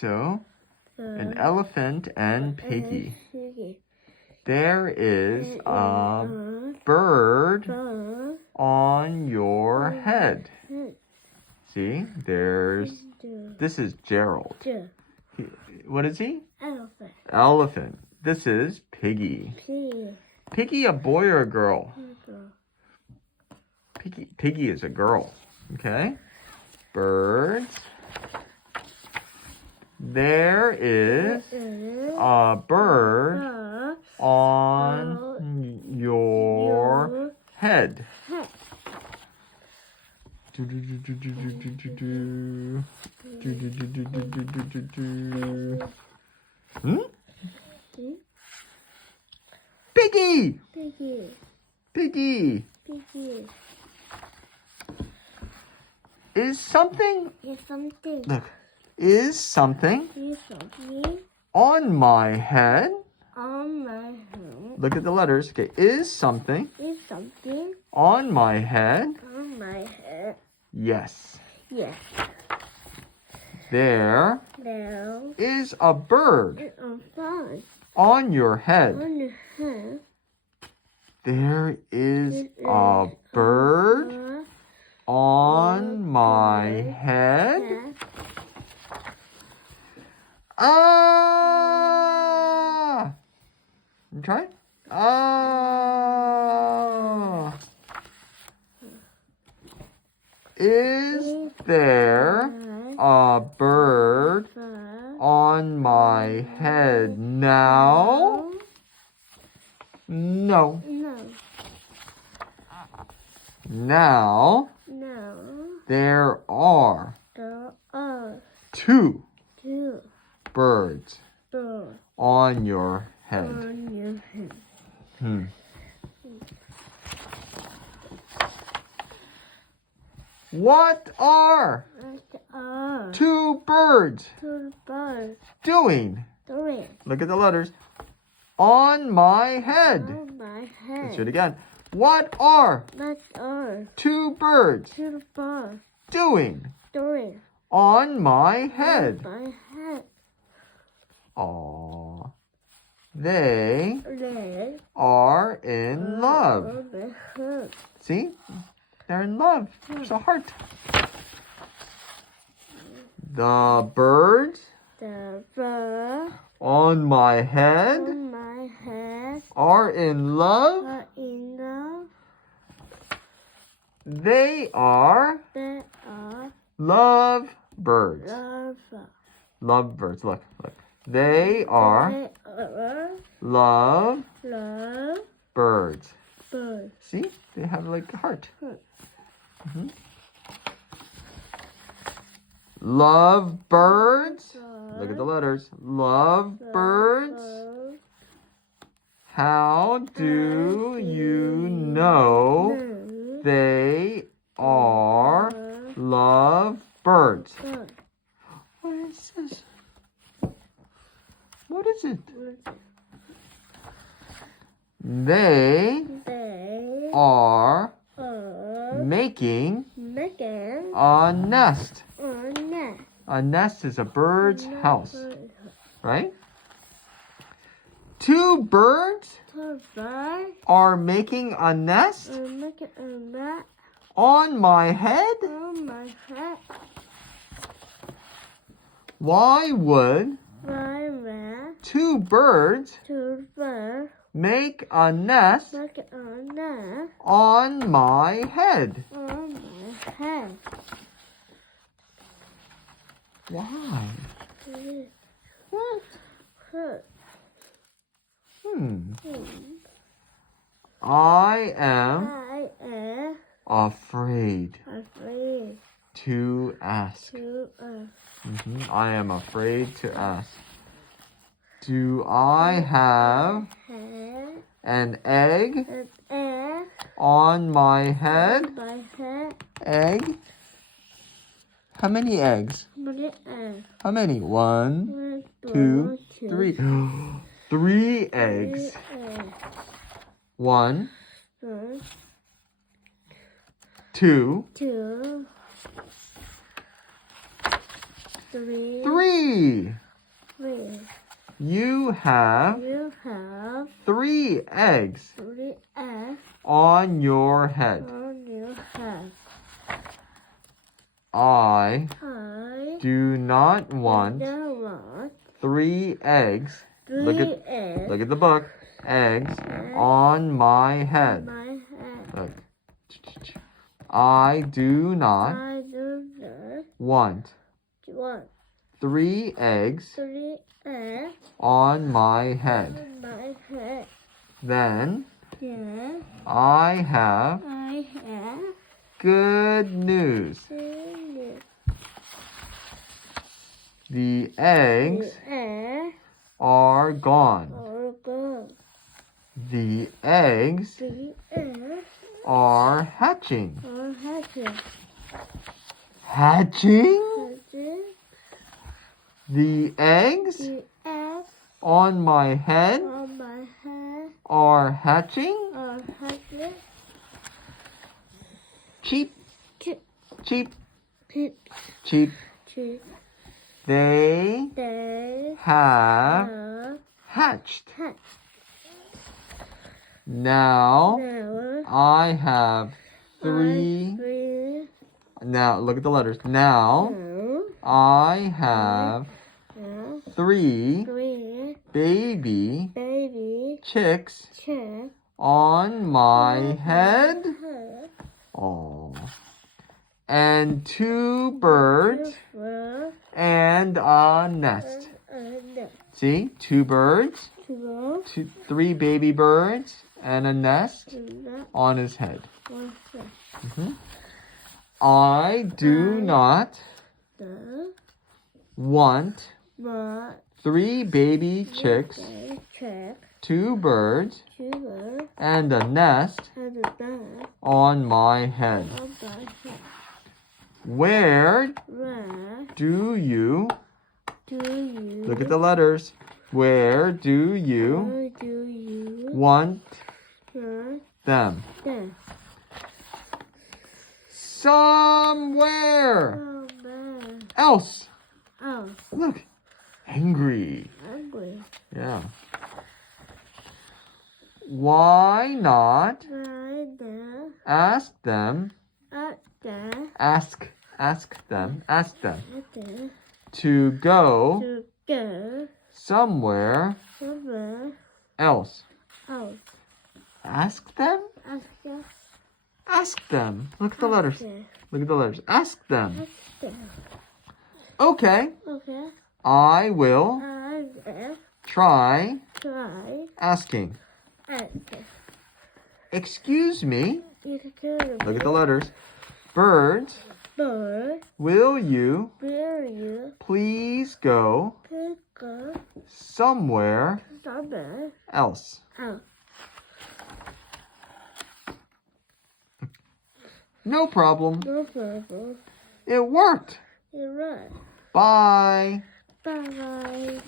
So, an elephant and Piggie. There is a bird on your head. See, this is Gerald. What is he? Elephant. Elephant. This is Piggie. Piggie, a boy or a girl? Piggie is a girl. Okay. Birds. There is a bird on your head. Piggie! Piggie! Is something? Look. Is something on my head? Look at the letters. Okay. Is something on my head? Yes. There is a bird on your head. There is a bird on my head. Ah! Try. Ah! Is there a bird on my head now? No. Now there are two birds on your head. What are two birds doing? Look at the letters. On my head. Let's do it again. What are two birds doing on my head? Aww. They are in love. See? They're in love. There's a heart. The birds on my head are in love. They are love birds. Love birds. Look. They are love birds. See? They have like a heart. Love birds. Look at the letters. Love birds. How do you know they are love birds? What is this? What is it? They are making a nest. A nest is a bird's house, right? Two birds are making a nest on my head. Why would two birds make a nest on my head? Why? What? I am afraid to ask. I am afraid to ask. Do I have an egg on my head? Egg? How many eggs? How many? 1, 2, 3. 3 eggs. 1, 2, 3. You have 3 eggs 3 eggs on your head. on your head. I I do not want don't want 3 eggs. 3 eggs Look at the book. Eggs on my on head. my head. Look. I do not I do not want want 3 eggs 3 eggs on my head. on my head. Then Yeah, I have I have good news. 3 The eggs eggs are gone. are gone. The eggs 3 eggs are hatching. are hatching. Hatching? Hatching. The eggs The eggs on my head on my head are hatching? are hatching. Cheep, Chip, cheep, chip, cheep. chip. They They have are hatched. hatched. Now Now I have 3. 3 Now look at the letters. Now now I have 3 3 baby baby chicks check on my head. head. Oh. And 2 birds and a nest. See? 2 birds, 3 baby birds, and a nest on his head. I do not want 3 baby chicks, 2 birds, and a nest on my head. Where do you, look at the letters, where do you want them? Somewhere else. Oh, Look, angry. ugly. Yeah. Why not Right there, ask them, up there, ask them up there, to go to go somewhere somewhere else? else. Ask them? Ask Ask them. Look at the letters. them. Look at the letters. Ask them. Ask them. Okay. Okay, I will I will try try asking. ask. Excuse me. Look Look at the letters. Birds, Bird, will you will you please go pick up somewhere somewhere else? else? No problem. No problem. It worked. You're right. Bye. Bye.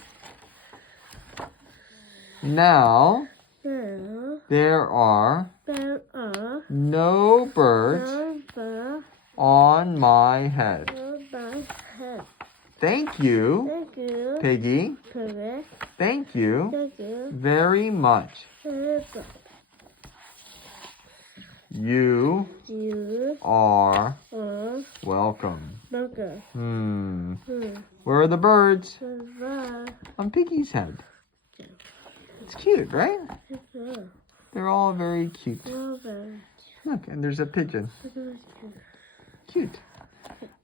Now Now there are there are no birds number on my head. on my head. Thank you, Thank you. Piggy. Correct. Thank you Thank you. very much. Very You You are are welcome. burger. Where are the birds? Bye. On Piggy's head. It's cute, right? They're all very cute. Look, and there's a pigeon. Cute.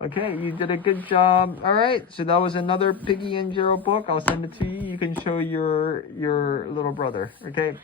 Okay, you did a good job. All right, so that was another Piggie and Gerald book. I'll send it to you. You can show your little brother. Okay.